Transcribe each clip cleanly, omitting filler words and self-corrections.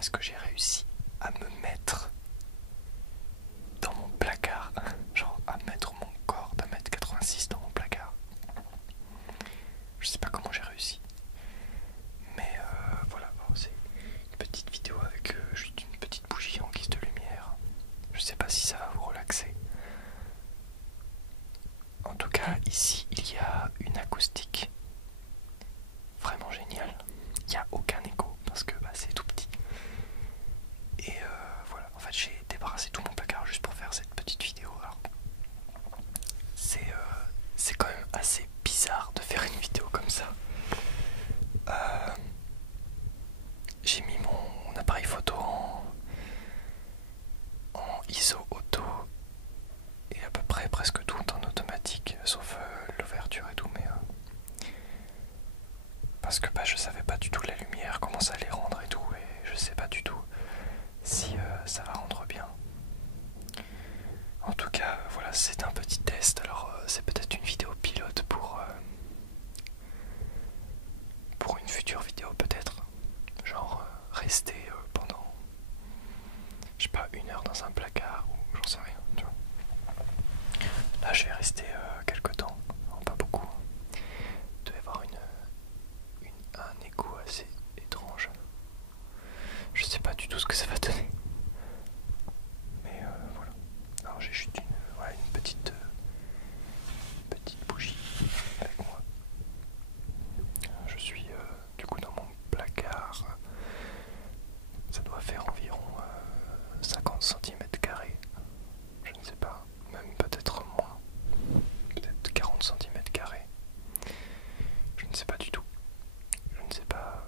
est-ce que j'ai réussi à me mettre dans mon placard, genre à mettre mon corps d'1m86 dans mon placard. Je sais pas comment j'ai réussi, mais voilà, bon, c'est une petite vidéo avec juste une petite bougie en guise de lumière. Je sais pas si ça va vous relaxer. En tout cas, ici il y a une acoustique vraiment géniale. Il n'y a aucun écho parce que c'est tout petit. Et voilà, en fait j'ai débarrassé tout mon placard juste pour faire cette petite vidéo. Alors, c'est quand même assez bizarre de faire une vidéo comme ça. J'ai mis mon appareil photo en ISO auto et à peu près presque tout en automatique, sauf l'ouverture et tout, mais parce que je savais pas du tout la lumière, comment ça allait rendre et tout, et je sais pas du tout si ça va rendre bien. En tout cas, voilà, c'est un petit test. Alors c'est peut-être une vidéo pilote pour une future vidéo peut-être. Genre rester pendant, je sais pas, 1 heure dans un placard ou j'en sais rien, tu vois. Là je vais rester quelques temps, non, pas beaucoup. Il doit y avoir un écho assez étrange. Je sais pas du tout ce que ça va donner. Mais voilà. Alors j'ai juste une petite bougie avec moi. Je suis du coup dans mon placard. Ça doit faire environ 50 cm². Je ne sais pas, même peut-être moins. Peut-être 40 cm². Je ne sais pas du tout. Je ne sais pas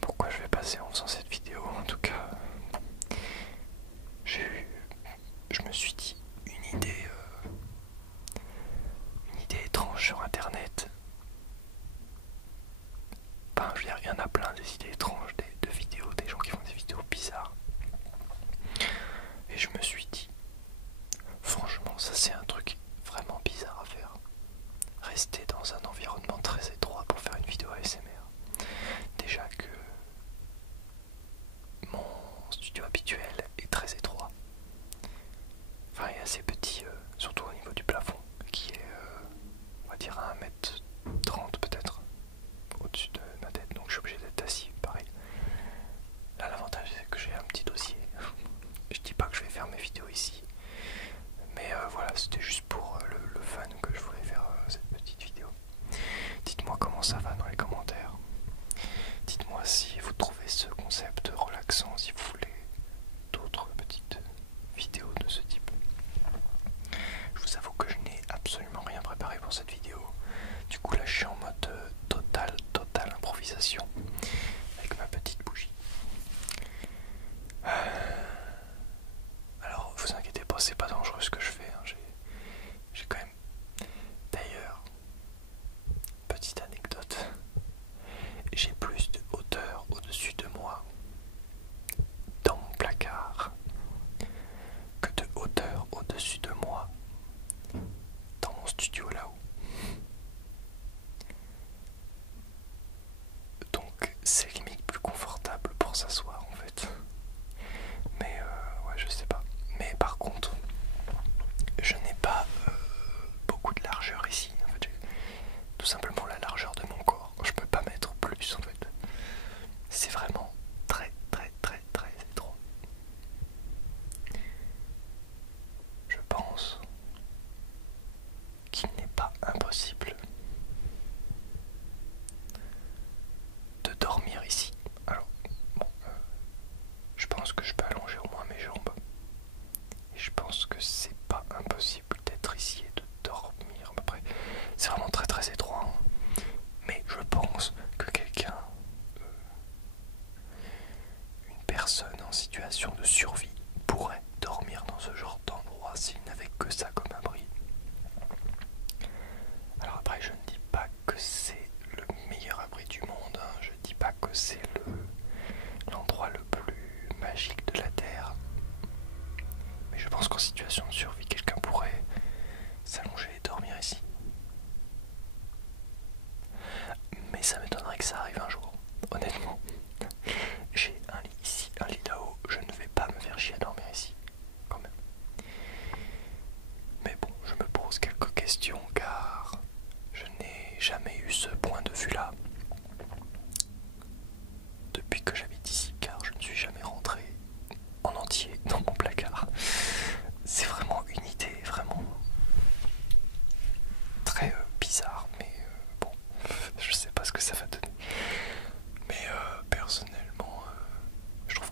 pourquoi je vais passer en faisant cette vidéo. En tout cas, je me suis dit une idée étrange sur internet. Enfin, je veux dire, il y en a plein des idées étranges, de vidéos, des gens qui font des vidéos bizarres. Et je me suis dit, franchement, ça c'est un truc vraiment bizarre à faire. Rester dans un environnement très étroit pour faire une vidéo ASMR. Déjà que mon studio habituel est très étroit. Enfin, il est assez petit, surtout au niveau du plafond, qui est, on va dire, à 1m30 peut-être, au-dessus de ma tête, donc je suis obligé d'être assis, pareil. Là, l'avantage c'est que j'ai un petit dossier. Je dis pas que je vais faire mes vidéos ici, mais voilà, c'était juste pour le fun que je voulais faire cette petite vidéo. Dites-moi comment ça va dans les commentaires. Dites-moi si vous trouvez ce concept relaxant, si vous voulez d'autres petites vidéos de ce type. Je vous avoue que je n'ai absolument rien préparé pour cette vidéo. Du coup là je suis en mode totale improvisation avec ma petite bougie. Alors vous inquiétez pas, c'est pas dangereux ce que je fais, hein. J'ai quand même... D'ailleurs, petite anecdote, j'ai plus de hauteur au-dessus de moi dans mon placard que de hauteur au-dessus de moi dans mon studio là-haut. Donc c'est limite plus confortable pour s'asseoir en fait. Mais ouais, je sais pas. Mais par contre, je n'ai pas beaucoup de largeur ici. En fait, j'ai tout simplement la largeur de mon corps. Je peux pas mettre plus en fait. C'est vraiment très étroit. Je pense qu'il n'est pas impossible de dormir ici. Alors, bon, je pense que je peux allonger au moins mes jambes. Et je pense que c'est pas impossible d'être ici et de dormir. Après, c'est vraiment très étroit. Hein. Mais je pense que quelqu'un, une personne en situation de survie, pourrait dormir dans ce genre d'endroit s'il n'avait que ça comme abri. Alors après, je ne dis pas que c'est le meilleur abri du monde, hein. Je dis pas que c'est l'endroit le plus magique de la Terre. Mais je pense qu'en situation de survie, quelqu'un pourrait s'allonger et dormir ici. Mais ça m'étonnerait que ça arrive un jour, honnêtement.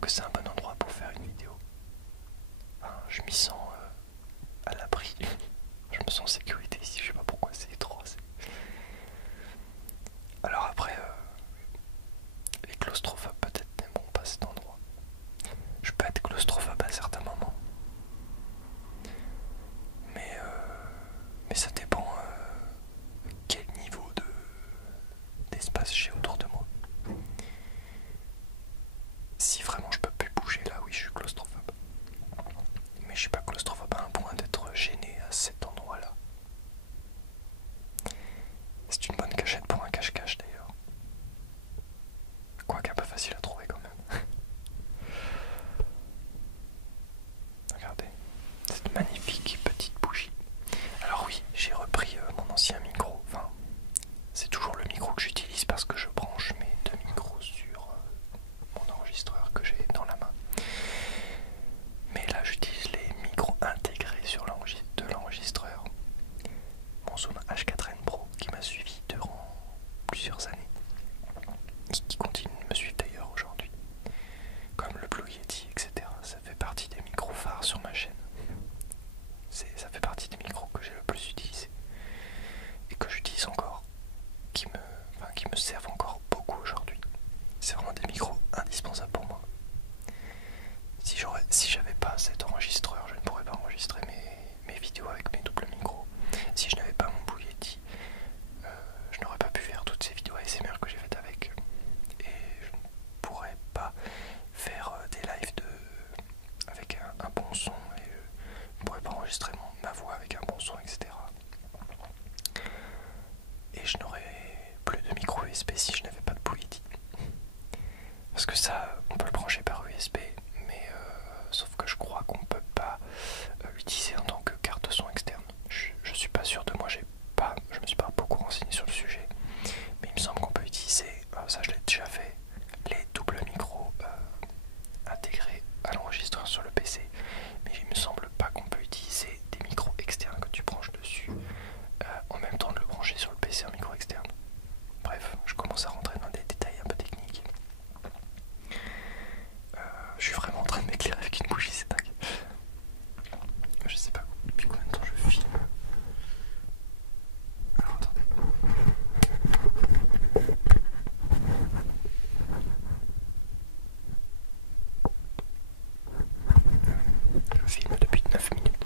que c'est un bon endroit pour faire une vidéo. Enfin, je m'y sens à l'abri. Je me sens en sécurité ici, je sais pas pourquoi, c'est étroit. Alors après, les claustrophobes peut-être n'aimeront pas cet endroit. Je peux être claustrophobe à certains moments. Mais ça dépend quel niveau d'espace j'ai autour de moi. Si vraiment je peux plus bouger là, oui je suis claustrophobe. Mais je suis pas claustrophobe à un point d'être gêné à cet endroit-là. C'est une bonne cachette pour un cache-cache d'ailleurs. Quoique un peu facile à trouver quand même. Regardez, cette magnifique petite bougie. Alors oui, j'ai repris mon ancien micro. Enfin, c'est toujours le micro que j'utilise parce que je branche mes deux micros sur mon enregistreur que j'ai dans la main. Mais là, j'utilise les micros intégrés sur de l'enregistreur. Mon Zoom H4n Pro qui m'a suivi durant plusieurs années. Qui continue de me suivre d'ailleurs aujourd'hui. Comme le Blue Yeti, etc. Ça fait partie des micros phares sur ma chaîne. Ça fait partie des micros que j'ai le plus utilisé et que j'utilise encore, qui me servent encore beaucoup aujourd'hui. C'est vraiment des micros indispensables pour moi. Si j'avais pas cet enregistreur, je ne pourrais pas enregistrer mes vidéos avec mes doubles micros. Si je n'avais pas mon Blue Yeti, je n'aurais pas pu faire toutes ces vidéos ASMR que j'ai faites avec. Et je ne pourrais pas faire des lives avec un bon son, et je ne pourrais pas enregistrer ma voix avec un bon son, etc. Et je n'aurais plus de micro USB si je n'avais pas de Blue Yeti. Parce que ça, on peut le brancher par USB, mais sauf que je crois qu'on peut pas l'utiliser en tant que carte son externe. Je suis pas sûr de moi, je me suis pas beaucoup renseigné sur le sujet, mais il me semble qu'on peut utiliser, ça je l'ai déjà fait, les doubles micros intégrés à l'enregistreur sur le PC, mais il me semble pas qu'on peut utiliser des micros externes que tu branches dessus en même temps de le brancher sur le PC en micro externe. Bref, je commence à rentrer dans des détails un peu techniques. Je suis vraiment en train de m'éclairer avec une bougie, c'est dingue. Je sais pas depuis combien de temps je filme. Alors attendez. Je filme depuis 9 minutes.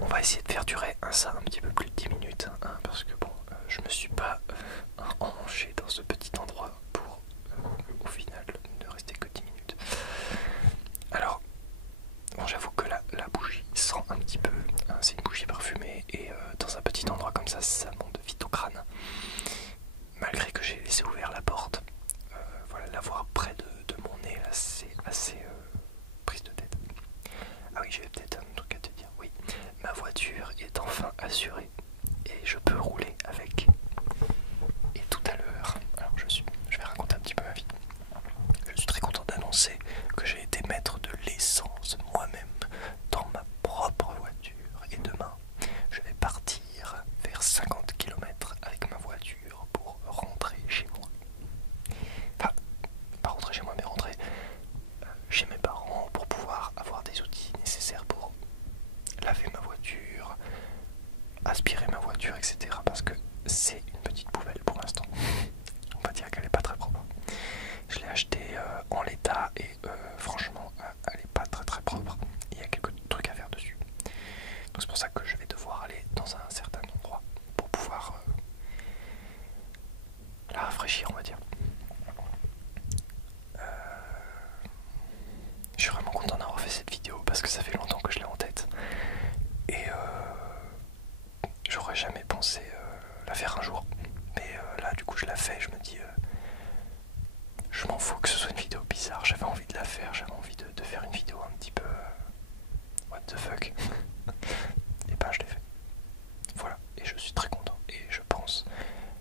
On va essayer de faire durer ça un petit peu plus de 10 minutes, hein, parce que bon, je me suis pas emmanché dans ce petit endroit pour au final ne rester que 10 minutes. Alors, bon, j'avoue que la bougie sent un petit peu, hein, c'est une bougie parfumée et dans un petit endroit comme ça monte vite au crâne. Malgré que j'ai laissé ouvert la porte, voilà, l'avoir près de mon nez là, c'est assez prise de tête. Ah oui, j'avais peut-être un truc à te dire. Oui, ma voiture est enfin assurée et je peux rouler avec. Et tout à l'heure, alors je vais raconter un petit peu ma vie. Je suis très content d'annoncer que j'ai été mettre de l'essence moi-même dans ma propre voiture. Et demain, je vais partir faire 50 km avec ma voiture pour rentrer chez moi. Enfin, pas rentrer chez moi, mais rentrer chez mes parents pour pouvoir avoir des outils nécessaires pour laver ma voiture, aspirer ma voiture, etc. Parce que c'est une petite poubelle pour l'instant. On va dire qu'elle est pas très propre. Je l'ai acheté en l'état et franchement elle est pas très très propre. Il y a quelques trucs à faire dessus. Donc c'est pour ça que je vais devoir aller dans un certain endroit pour pouvoir la rafraîchir, on va dire. Je suis vraiment content d'avoir fait cette vidéo parce que ça fait longtemps que je l'ai en tête. Et j'aurais jamais pensé la faire un jour. Mais là du coup je la fais, je me dis je m'en fous que ce soit une vidéo bizarre, j'avais envie de la faire, j'avais envie de faire une vidéo un petit peu what the fuck. Et ben je l'ai fait. Voilà, et je suis très content. Et je pense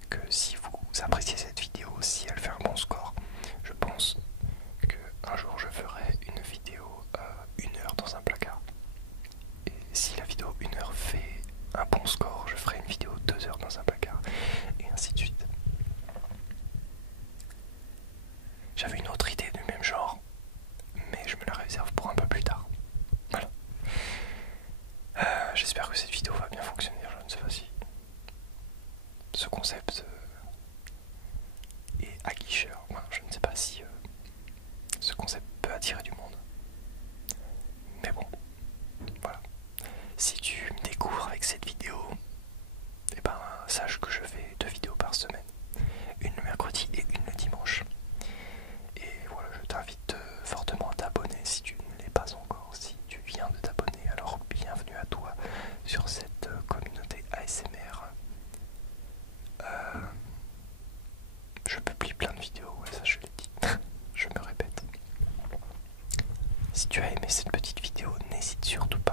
que si vous appréciez cette vidéo, si elle fait un bon score, je pense qu'un jour je ferai une vidéo 1 heure dans un placard. Et si la vidéo 1 heure fait un bon score, je ferai une vidéo 2 heures dans un placard. Et ainsi de suite. J'avais une autre idée du même genre, aguicheur. Enfin, je ne sais pas si ce concept peut attirer du monde. Mais bon, voilà. Si tu me découvres avec cette vidéo, eh ben, sache que je fais 2 vidéos par semaine. Une le mercredi et une le dimanche. Et voilà, je t'invite fortement à t'abonner si tu ne l'es pas encore. Si tu viens de t'abonner, alors bienvenue à toi sur cette communauté ASMR. Je publie plein de vidéos, ouais, ça je l'ai dit. Je me répète. Si tu as aimé cette petite vidéo, n'hésite surtout pas